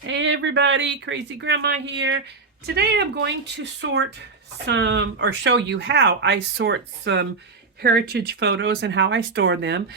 Hey everybody, Crazy Grandma here. Today I'm going to sort some, or show you how I sort some heritage photos and how I store them.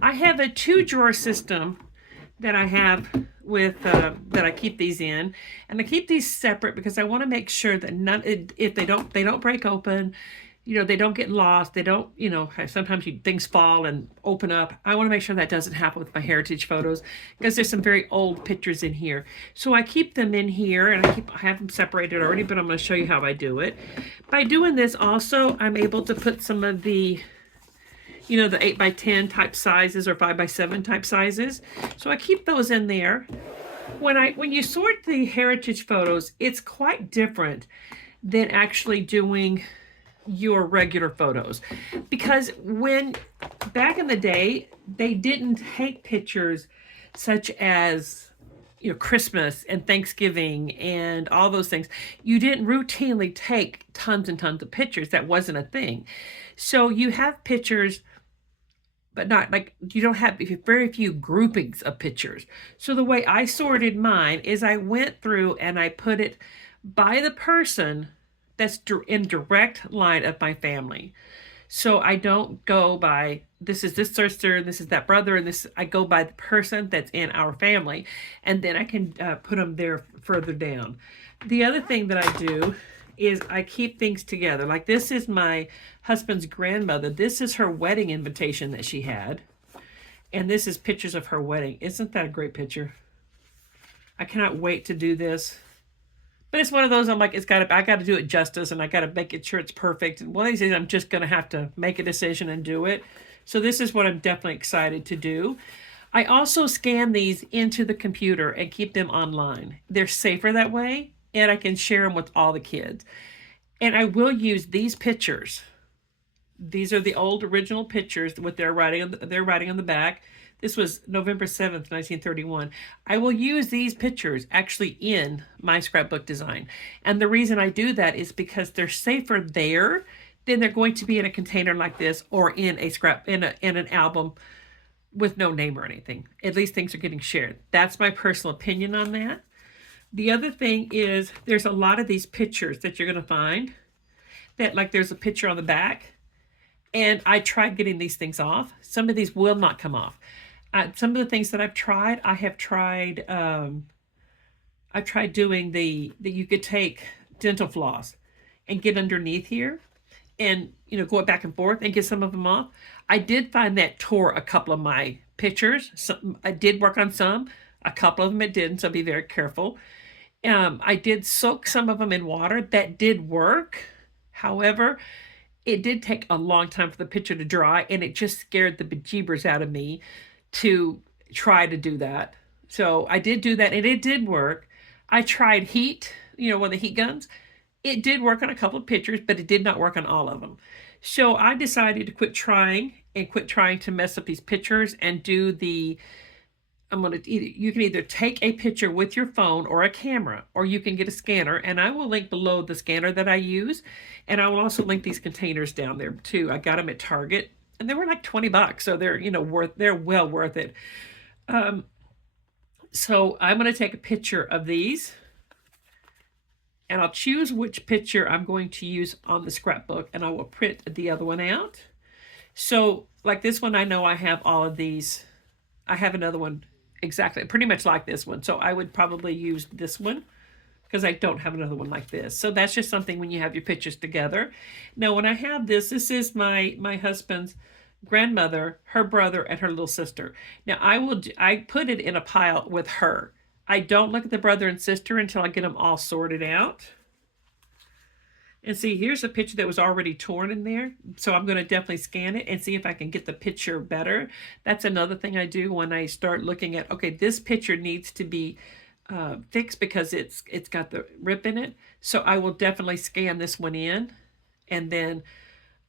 I have a two-drawer system that I have with that I keep these in, and I keep these separate because I want to make sure that none, if they don't break open, they don't get lost. They don't, sometimes things fall and open up. I want to make sure that doesn't happen with my heritage photos because there's some very old pictures in here. So I keep them in here and I have them separated already, but I'm going to show you how I do it. By doing this also, I'm able to put some of the the 8 by 10 type sizes or 5 by 7 type sizes. So I keep those in there. When you sort the heritage photos, it's quite different than actually doing your regular photos, because when back in the day they didn't take pictures such as Christmas and Thanksgiving and all those things. You didn't routinely take tons and tons of pictures. That wasn't a thing. So you have pictures, but not like you don't have very few groupings of pictures. So the way I sorted mine is I went through and I put it by the person that's in direct line of my family. So I don't go by this is this sister and this is that brother and this. I go by the person that's in our family, and then I can put them there further down. The other thing that I do is I keep things together. Like this is my husband's grandmother. This is her wedding invitation that she had, and this is pictures of her wedding. Isn't that a great picture? I cannot wait to do this. But it's one of those I'm like, I gotta do it justice and I gotta make it sure it's perfect. And one of these days I'm just gonna have to make a decision and do it. So this is what I'm definitely excited to do. I also scan these into the computer and keep them online. They're safer that way, and I can share them with all the kids. And I will use these pictures. These are the old original pictures with their writing on the back. This was November 7th, 1931. I will use these pictures actually in my scrapbook design. And the reason I do that is because they're safer there than they're going to be in a container like this or in a scrap in an album with no name or anything. At least things are getting shared. That's my personal opinion on that. The other thing is there's a lot of these pictures that you're going to find that, like, there's a picture on the back, and I tried getting these things off. Some of these will not come off. Some of the things that I have tried. I've tried doing that you could take dental floss and get underneath here, and go back and forth and get some of them off. I did find that tore a couple of my pictures. I did work on some. A couple of them it didn't, so be very careful. I did soak some of them in water. That did work. However, it did take a long time for the picture to dry, and it just scared the bejeebers out of me to try to do that. So I did do that, and it did work. I tried heat, one of the heat guns. It did work on a couple of pictures, but it did not work on all of them. So I decided to quit trying to mess up these pictures and do the you can either take a picture with your phone or a camera, or you can get a scanner, and I will link below the scanner that I use, and I will also link these containers down there too. I got them at Target, and they were like $20, so they're well worth it. Um, so I'm going to take a picture of these, and I'll choose which picture I'm going to use on the scrapbook, and I will print the other one out. So like this one, I know I have all of these. I have another one exactly pretty much like this one, so I would probably use this one because I don't have another one like this. So that's just something when you have your pictures together. Now when I have this is my husband's grandmother, her brother, and her little sister. Now I put it in a pile with her. I don't look at the brother and sister until I get them all sorted out. And see, here's a picture that was already torn in there. So I'm going to definitely scan it and see if I can get the picture better. That's another thing I do when I start looking at, okay, this picture needs to be fixed because it's got the rip in it. So I will definitely scan this one in. And then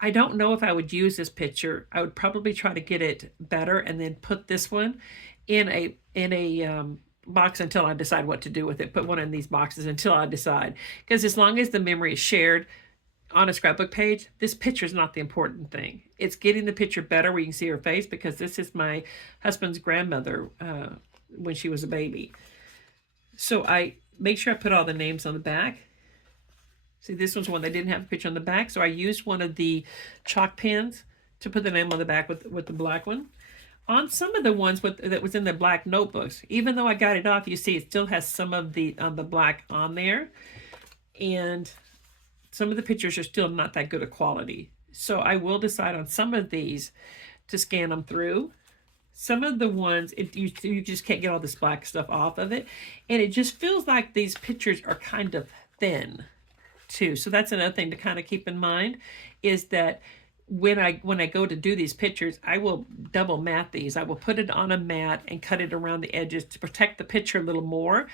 I don't know if I would use this picture. I would probably try to get it better and then put this one in a box until I decide what to do with it. Put one in these boxes until I decide. Because as long as the memory is shared on a scrapbook page, this picture is not the important thing. It's getting the picture better where you can see her face, because this is my husband's grandmother when she was a baby. So I make sure I put all the names on the back. See, this was one that didn't have a picture on the back, so I used one of the chalk pens to put the name on the back with the black one. On some of the ones that was in the black notebooks, even though I got it off, you see it still has some of the black on there. And some of the pictures are still not that good a quality. So I will decide on some of these to scan them through. Some of the ones, you just can't get all this black stuff off of it. And it just feels like these pictures are kind of thin too. So that's another thing to kind of keep in mind, is that when I go to do these pictures, I will double mat these. I will put it on a mat and cut it around the edges to protect the picture a little more.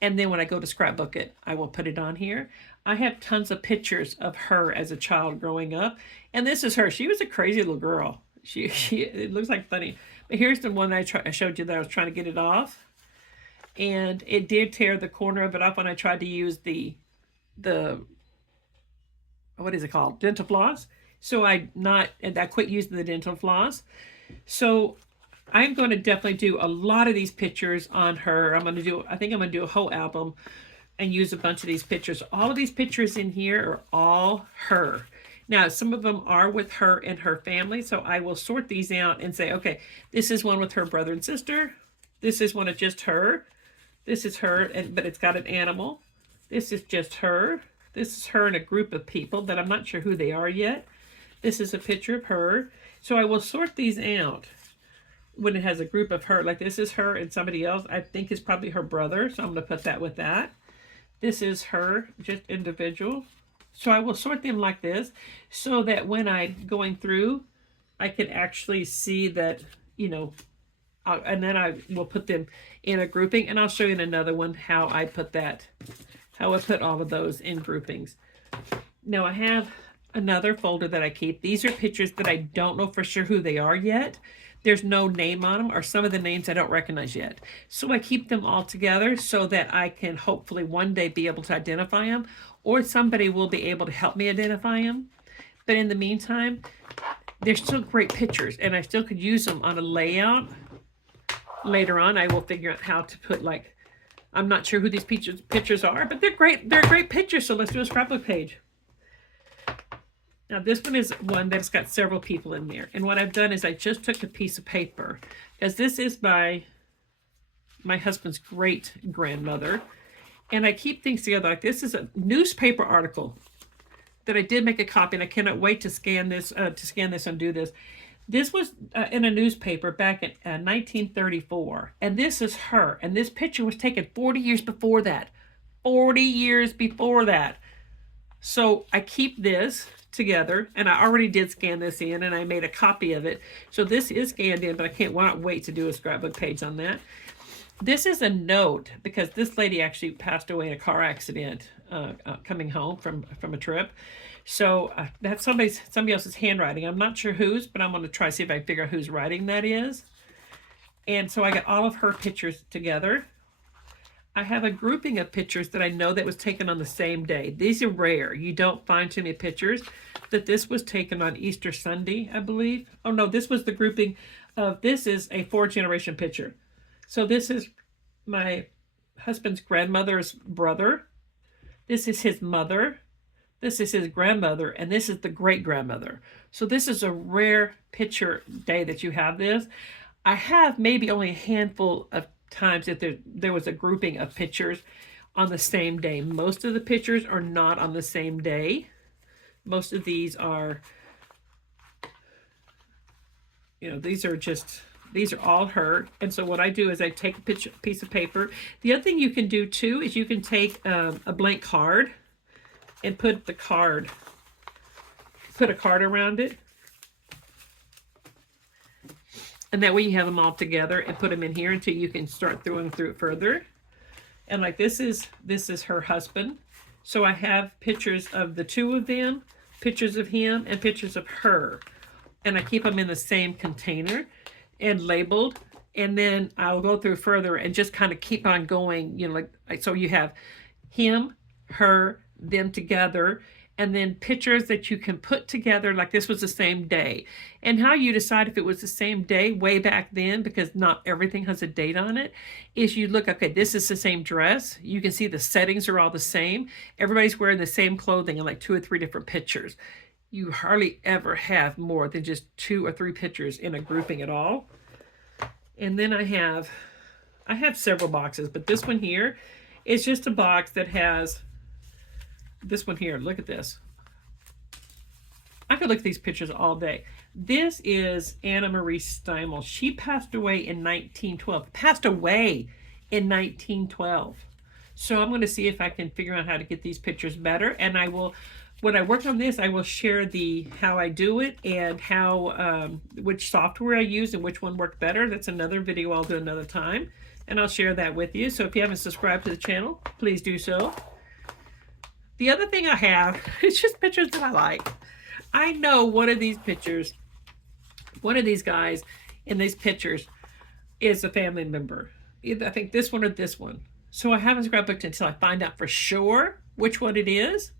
And then when I go to scrapbook it, I will put it on here. I have tons of pictures of her as a child growing up. And this is her. She was a crazy little girl. It looks like funny. But here's the one I showed you that I was trying to get it off. And it did tear the corner of it off when I tried to use the what is it called? Dental floss. So I quit using the dental floss. So I'm going to definitely do a lot of these pictures on her. I think I'm going to do a whole album and use a bunch of these pictures. All of these pictures in here are all her. Now, some of them are with her and her family, so I will sort these out and say, okay, this is one with her brother and sister. This is one of just her. This is her, but it's got an animal. This is just her. This is her and a group of people that I'm not sure who they are yet. This is a picture of her. So I will sort these out when it has a group of her. Like this is her and somebody else I think is probably her brother, so I'm going to put that with that. This is her, just individual. So I will sort them like this so that when I'm going through, I can actually see that, and then I will put them in a grouping, and I'll show you in another one how I put all of those in groupings. Now I have another folder that I keep. These are pictures that I don't know for sure who they are yet. There's no name on them, or some of the names I don't recognize yet. So I keep them all together so that I can hopefully one day be able to identify them, or somebody will be able to help me identify them. But in the meantime, they're still great pictures, and I still could use them on a layout. Later on, I will figure out how to put, like, I'm not sure who these pictures are, but they're great. They're great pictures, so let's do a scrapbook page. Now this one is one that's got several people in there. And what I've done is I just took a piece of paper, as this is by my husband's great grandmother. And I keep things together. Like this is a newspaper article that I did make a copy, and I cannot wait to scan this and do this. This was in a newspaper back in 1934. And this is her. And this picture was taken 40 years before that. 40 years before that. So I keep this together, and I already did scan this in, and I made a copy of it. So this is scanned in, but I can't wait to do a scrapbook page on that. This is a note because this lady actually passed away in a car accident coming home from a trip. So that's somebody else's handwriting. I'm not sure whose, but I'm going to try to see if I figure out whose writing that is. And so I got all of her pictures together. I have a grouping of pictures that I know that was taken on the same day. These are rare. You don't find too many pictures. That this was taken on Easter Sunday, I believe. Oh no, this was the grouping of, this is a 4-generation picture. So this is my husband's grandmother's brother. This is his mother. This is his grandmother, and this is the great-grandmother. So this is a rare picture day that you have this. I have maybe only a handful of times that there was a grouping of pictures on the same day. Most of the pictures are not on the same day. Most of these are, these are all her. And so what I do is I take a piece of paper. The other thing you can do too is you can take a blank card and put a card around it. And that way you have them all together and put them in here until you can start throwing through it further. And like this is her husband. So I have pictures of the two of them, pictures of him, and pictures of her. And I keep them in the same container and labeled. And then I'll go through further and just kind of keep on going, like so you have him, her, them together. and then pictures that you can put together, like this was the same day. And how you decide if it was the same day way back then, because not everything has a date on it, is you look, okay, this is the same dress. You can see the settings are all the same. Everybody's wearing the same clothing in like 2 or 3 different pictures. You hardly ever have more than just 2 or 3 pictures in a grouping at all. And then I have several boxes, but this one here is just a box that has this one here. Look at this. I could look at these pictures all day. This is Anna Marie Steimel. She passed away in 1912. Passed away in 1912. So I'm going to see if I can figure out how to get these pictures better. And I will, when I work on this, I will share how I do it and how which software I use and which one worked better. That's another video I'll do another time. And I'll share that with you. So if you haven't subscribed to the channel, please do so. The other thing I have is just pictures that I like. I know one of these pictures, one of these guys in these pictures is a family member. Either I think this one or this one. So I haven't scrapbooked until I find out for sure which one it is.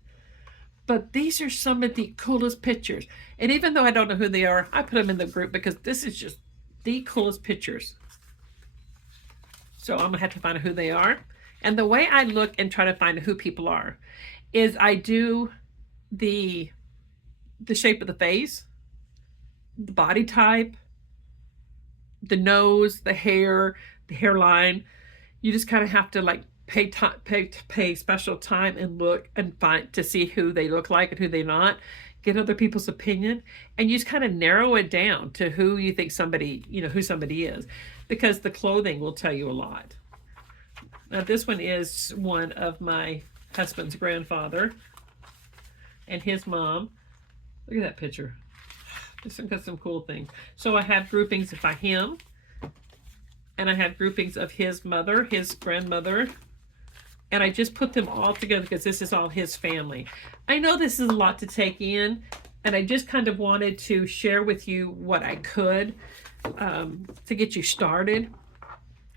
But these are some of the coolest pictures. And even though I don't know who they are, I put them in the group because this is just the coolest pictures. So I'm gonna have to find out who they are. And the way I look and try to find who people are is I do the shape of the face, the body type, the nose, the hair, the hairline. You just kind of have to like pay special time and look and find to see who they look like and who they're not. Get other people's opinion, and you just kind of narrow it down to who you think somebody, who somebody is, because the clothing will tell you a lot. Now this one is one of my husband's grandfather and his mom. Look at that picture. This one got some cool things. So I have groupings by him, and I have groupings of his mother, his grandmother, and I just put them all together because this is all his family. I know this is a lot to take in, and I just kind of wanted to share with you what I could to get you started.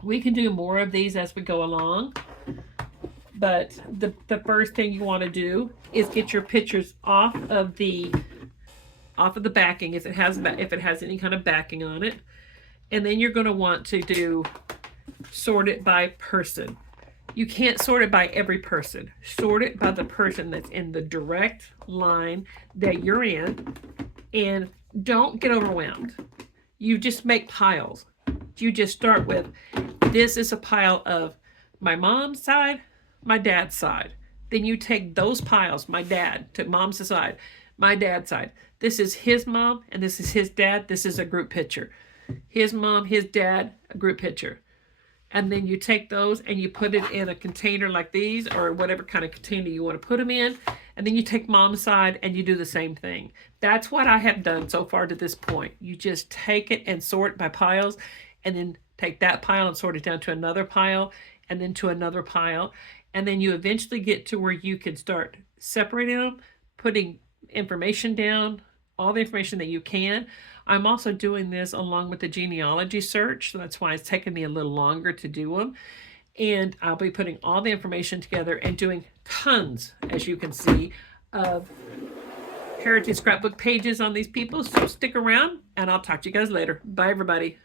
We can do more of these as we go along, but the first thing you want to do is get your pictures off of the backing if it has any kind of backing on it, and then you're going to want to sort it by person. You can't sort it by every person. Sort it by the person that's in the direct line that you're in, and don't get overwhelmed. You just make piles. You just start with, this is a pile of my mom's side, my dad's side. Then you take those piles, my dad to mom's side, my dad's side. This is his mom and this is his dad. This is a group picture. His mom, his dad, a group picture. And then you take those and you put it in a container like these, or whatever kind of container you want to put them in. And then you take mom's side and you do the same thing. That's what I have done so far to this point. You just take it and sort by piles, and then take that pile and sort it down to another pile, and then to another pile. And then you eventually get to where you can start separating them, putting information down, all the information that you can. I'm also doing this along with the genealogy search, so that's why it's taken me a little longer to do them. And I'll be putting all the information together and doing tons, as you can see, of Heritage Scrapbook pages on these people. So stick around, and I'll talk to you guys later. Bye, everybody.